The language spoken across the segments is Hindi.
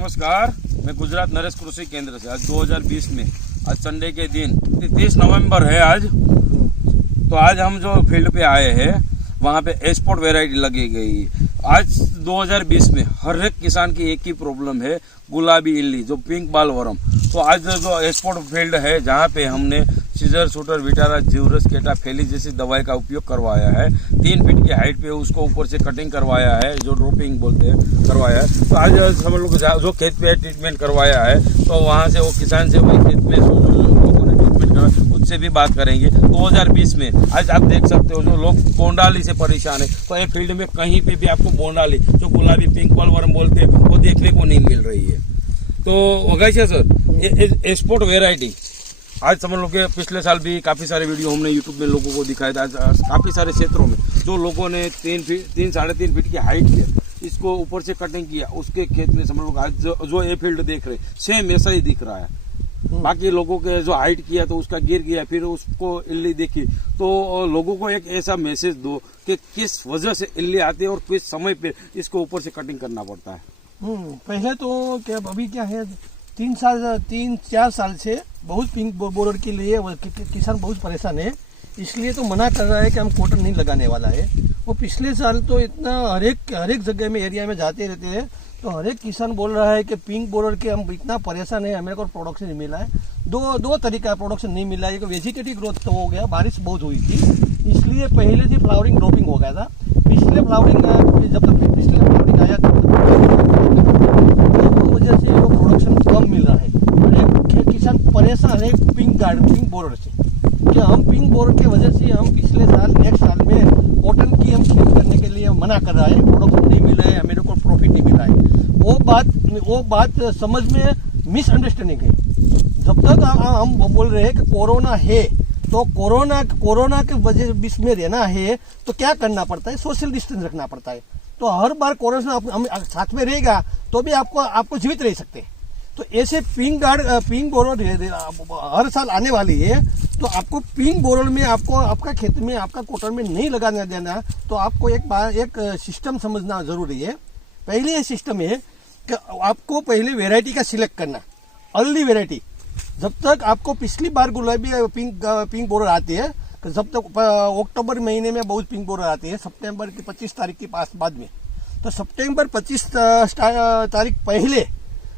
नमस्कार, मैं गुजरात नरेश कृषि केंद्र से आज 2020 में आज संडे के दिन 30 नवंबर है आज। तो आज हम जो फील्ड पे आए हैं वहाँ पे एक्सपोर्ट वैरायटी लगी गई। आज 2020 में हर एक किसान की एक ही प्रॉब्लम है, गुलाबी इल्ली जो पिंक बाल वर्म। तो आज जो एक्सपोर्ट फील्ड है जहाँ पे हमने सीजर शूटर विटारा जीवरस केटा फेली जैसी दवाई का उपयोग करवाया है। 3 फीट की हाइट पे उसको ऊपर से कटिंग करवाया है, जो ड्रॉपिंग बोलते हैं, करवाया है। तो आज हम लोग जो खेत पे ट्रीटमेंट करवाया है तो वहाँ से वो किसान से वही खेत में लोगों ने ट्रीटमेंट करा, उससे भी बात करेंगे। 2020 में आज आप देख सकते हो जो लोग बोंडाली से परेशान है, तो ये फील्ड में कहीं पे भी आपको बोंडाली जो गुलाबी पिंक बाल वर्म बोलते हैं वो देखने को नहीं मिल रही है। तो वगैसे सर ये एक्सपोर्ट वेराइटी आज समझ लो कि पिछले साल भी काफ़ी सारे वीडियो हमने यूट्यूब में लोगों को दिखाया था। आज काफ़ी सारे क्षेत्रों में जो लोगों ने 3-3.5 फीट की हाइट किया, इसको ऊपर से कटिंग किया, उसके खेत में समझ लो आज जो ये फील्ड देख रहे सेम ऐसा ही दिख रहा है। बाकी लोगों के जो हाइट किया तो उसका गिर गया, फिर उसको इल्ली देखी। तो लोगों को एक ऐसा मैसेज दो कि किस वजह से इल्ली आती है और किस समय पे इसको ऊपर से कटिंग करना पड़ता है। पहले तो क्या अभी क्या है 3-4 साल से बहुत पिंक बोरर के लिए किसान बहुत परेशान है, इसलिए तो मना कर रहा है कि हम कॉटन नहीं लगाने वाला है। वो पिछले साल तो इतना हर एक जगह में एरिया में जाते रहते हैं, तो हर एक किसान बोल रहा है कि पिंक बोरर के हम इतना परेशान है, हमें को प्रोडक्शन नहीं मिला है। दो तरीका प्रोडक्शन नहीं मिला है। एक वेजिटेटिव ग्रोथ तो हो गया, बारिश बहुत हुई थी इसलिए पहले से फ्लावरिंग ड्रॉपिंग हो गया था। पिछले फ्लावरिंग जब तक पिछले फ्लावरिंग आया तब वजह से वो प्रोडक्शन कम मिल रहा है। हर एक किसान परेशान है पिंक बोरर से कि हम पिंक बोरर की वजह से हम पिछले साल नेक्स्ट साल में कॉटन की हम खेती करने के लिए मना कर रहा है, प्रोडक्शन नहीं मिल रहा है, मेरे को प्रॉफिट नहीं मिल रहा है। वो बात समझ में मिसअंडरस्टैंडिंग है। जब तक हम बोल रहे हैं कि कोरोना है तो कोरोना के वजह बीच में रहना है तो क्या करना पड़ता है, सोशल डिस्टेंस रखना पड़ता है। तो हर बार कोरोना हम साथ में रहेगा तो भी आपको जीवित रह सकते हैं। तो ऐसे पिंक बोरर हर साल आने वाली है, तो आपको पिंक बोरर में आपका खेत में आपका कॉटन में नहीं लगाने देना। तो आपको एक सिस्टम समझना जरूरी है। पहले ये सिस्टम है कि आपको पहले वेराइटी का सिलेक्ट करना, अर्ली वेराइटी। जब तक आपको पिछली बार गुलाबी पिंक बोरर आती है, जब तक अक्टूबर महीने में बहुत पिंक बोरर आती है, सितंबर की 25 तारीख के पास बाद में, तो सितंबर 25 तारीख पहले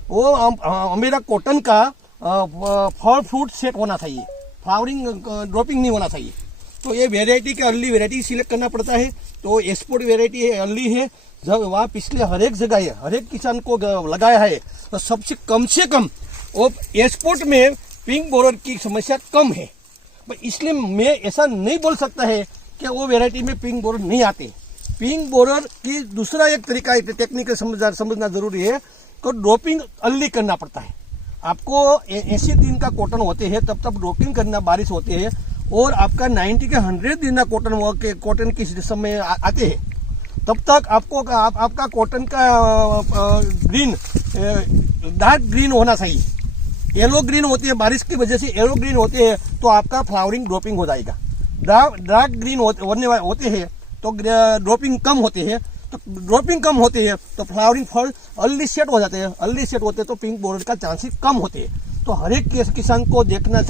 वो मेरा कॉटन का फल फ्रूट सेट होना चाहिए, फ्लावरिंग ड्रॉपिंग नहीं होना चाहिए। तो ये वेराइटी का अर्ली वेराइटी सिलेक्ट करना पड़ता है। तो एक्सपोर्ट वेराइटी है, अर्ली है, जब वहाँ पिछले हर एक जगह है, हर एक किसान को लगाया है, तो सबसे कम से कम वो एक्सपोर्ट में पिंक बोरर की समस्या कम है। इसलिए मैं ऐसा नहीं बोल सकता है कि वो वेराइटी में पिंक बोरर नहीं आते। पिंक बोरर की दूसरा एक तरीका टेक्निकल समझना जरूरी है। तो ड्रॉपिंग अर्ली करना पड़ता है। आपको 80 दिन का कॉटन होते हैं तब तक ड्रॉपिंग करना, बारिश होते हैं, और आपका 90 के 100 दिन का कॉटन की समय आते हैं, तब तक आपको आपका कॉटन का ग्रीन डार्क ग्रीन होना चाहिए। येलो ग्रीन होती है, बारिश की वजह से येलो ग्रीन होते हैं तो आपका फ्लावरिंग ड्रॉपिंग हो जाएगा। डार्क ग्रीन होते हैं तो ड्रॉपिंग कम होते हैं, तो ड्रॉपिंग कम होते हैं तो फ्लावरिंग फल अर्ली सेट हो जाते हैं। अर्ली सेट होते हैं तो पिंक बोरर का चांसेस कम होते हैं। तो हर एक किसान को देखना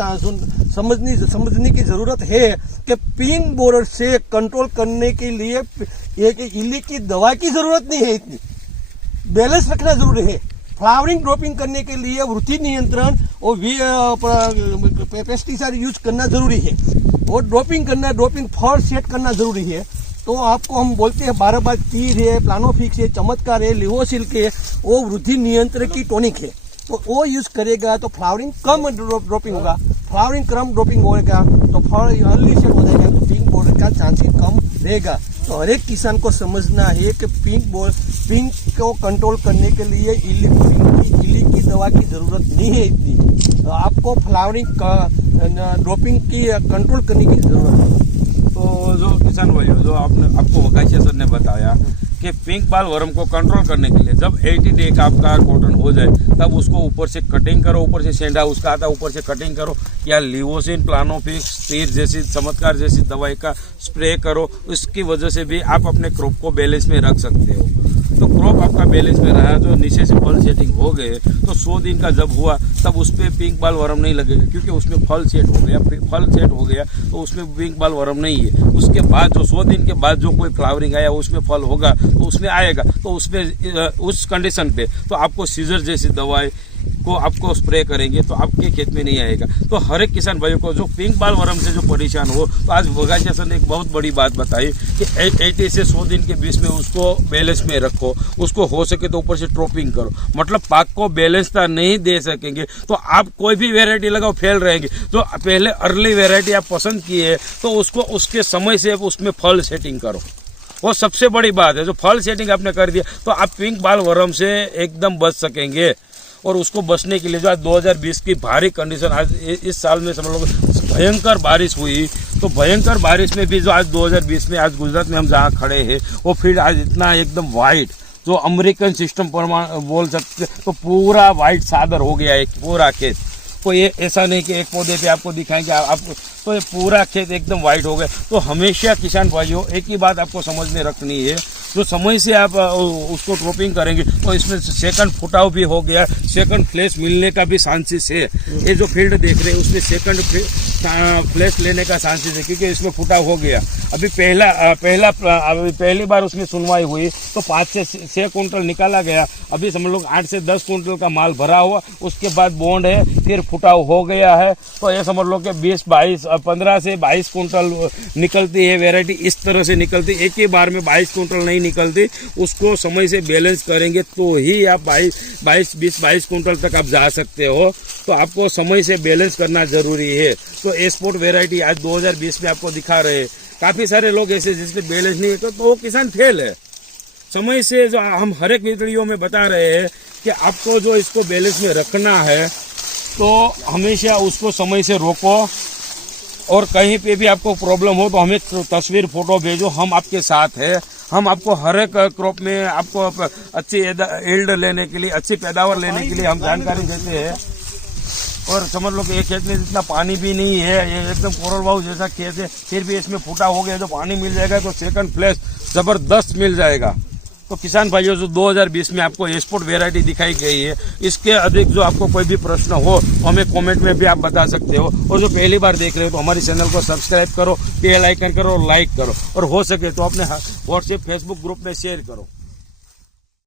समझने की जरूरत है कि पिंक बोरर से कंट्रोल करने के लिए एक इल्ली की दवा की जरूरत नहीं है, इतनी बैलेंस रखना जरूरी है। फ्लावरिंग ड्रॉपिंग करने के लिए वृद्धि नियंत्रण और पेस्टिसाइड यूज करना जरूरी है, और ड्रॉपिंग फल सेट करना जरूरी है। तो आपको हम बोलते हैं 12/3 है, प्लानोफिक्स है, चमत्कार है, लिवोसिल्क है, वो वृद्धि नियंत्रण की टॉनिक है। तो वो यूज करेगा तो फ्लावरिंग कम ड्रॉपिंग होगा, फ्लावरिंग कम ड्रॉपिंग होगा तो फल अर्ली सेट हो जाएगा, तो पिंक बोरर का चांसेस कम रहेगा। तो हर एक किसान को समझना है कि पिंक को कंट्रोल करने के लिए इल्ली की दवा की जरूरत नहीं है इतनी। तो आपको फ्लावरिंग ड्रॉपिंग की कंट्रोल करने की जरूरत है। तो जो किसान भाइयों जो आपको वकाशिया सर ने बताया कि पिंक बाल वर्म को कंट्रोल करने के लिए जब 80 डे का आपका कॉटन हो जाए तब उसको ऊपर से कटिंग करो, ऊपर से सेंडा उसका आता है ऊपर से कटिंग करो, या लिवोसिन, प्लानोफिक्स, तीर जैसी, चमत्कार जैसी दवाई का स्प्रे करो। इसकी वजह से भी आप अपने क्रॉप को बैलेंस में रख सकते हो। तो क्रॉप आपका बैलेंस में रहा, जो नीचे से फल सेटिंग हो गए, तो 100 दिन का जब हुआ तब उस पर पिंक बाल वर्म नहीं लगेगा, क्योंकि उसमें फल सेट हो गया। फल सेट हो गया तो उसमें पिंक बाल वर्म नहीं है। उसके बाद जो 100 दिन के बाद जो कोई फ्लावरिंग आया उसमें फल होगा तो उसमें आएगा, तो उसमें उस कंडीशन पे तो आपको सीजर जैसी दवाई को आपको स्प्रे करेंगे तो आपके खेत में नहीं आएगा। तो हर एक किसान भाइयों को जो पिंक बाल वर्म से जो परेशान हो, तो आज बगासिया सर ने एक बहुत बड़ी बात बताई कि 80 से 100 दिन के बीच में उसको बैलेंस में रखो, उसको हो सके तो ऊपर से ट्रोपिंग करो। मतलब पाक को बैलेंस नहीं दे सकेंगे तो आप कोई भी वेराइटी लगाओ फेल रहेंगे। जो पहले अर्ली वेराइटी आप पसंद किए तो उसको उसके समय से उसमें फल सेटिंग करो, वो सबसे बड़ी बात है। जो फल सेटिंग आपने कर दिया तो आप पिंक बाल वर्म से एकदम बच सकेंगे। और उसको बचने के लिए जो आज 2020 की भारी कंडीशन, आज इस साल में सब लोग भयंकर बारिश हुई, तो भयंकर बारिश में भी जो आज 2020 में आज गुजरात में हम जहाँ खड़े हैं वो फील्ड आज इतना एकदम वाइट, जो अमेरिकन सिस्टम पर बोल सकते तो पूरा वाइट सादर हो गया एक पूरा खेत। तो ये ऐसा नहीं कि एक पौधे पे आपको दिखाएंगे आप, तो ये पूरा खेत एकदम वाइट हो गया। तो हमेशा किसान भाइयों एक ही बात आपको समझ में रखनी है, जो समय से आप उसको ट्रोपिंग करेंगे तो इसमें सेकंड फुटाव भी हो गया, सेकंड फ्लैश मिलने का भी चांसेस है। ये जो फील्ड देख रहे हैं उसमें सेकंड फ्लैश लेने का चांसेस है, क्योंकि इसमें फुटाव हो गया। अभी पहली बार उसमें सुनवाई हुई तो 5 से 6 कुंटल निकाला गया। अभी समझ लो 8 से 10 कुंटल का माल भरा हुआ, उसके बाद बॉन्ड है, फिर फुटाव हो गया है। तो ये समझ लो कि 15 से 22 कुंटल निकलती है वेराइटी, इस तरह से निकलती। एक ही बार में 22 कुंटल नहीं निकलती, उसको समय से बैलेंस करेंगे तो ही आप 22 कुंटल तक आप जा सकते हो। तो आपको समय से बैलेंस करना जरूरी है। तो एक्सपोर्ट वेराइटी आज 2020 में आपको दिखा रहे हैं। काफी सारे लोग ऐसे जिसमें बैलेंस नहीं है तो वो किसान फेल है। समय से जो हम हर एक वीडियो में बता रहे हैं कि आपको जो इसको बैलेंस में रखना है तो हमेशा उसको समय से रोको, और कहीं पे भी आपको प्रॉब्लम हो तो हमें तस्वीर फोटो भेजो, हम आपके साथ हैं। हम आपको हर एक क्रॉप में आपको अच्छी यील्ड लेने के लिए, अच्छी पैदावार लेने के लिए हम जानकारी देते हैं। और समझ लो कि ये खेत में इतना पानी भी नहीं है, ये एकदम कोरल वाहू जैसा खेत है, फिर भी इसमें फूटा हो गया। जो पानी मिल जाएगा तो सेकंड फ्लैश जबरदस्त मिल जाएगा। तो किसान भाइयों जो 2020 में आपको एक्सपोर्ट वेराइटी दिखाई गई है, इसके अधिक जो आपको कोई भी प्रश्न हो तो हमें कमेंट में भी आप बता सकते हो। और जो पहली बार देख रहे हो तो हमारे चैनल को सब्सक्राइब करो, बेल आइकन करो, लाइक करो, और हो सके तो अपने व्हाट्सएप फेसबुक ग्रुप में शेयर करो।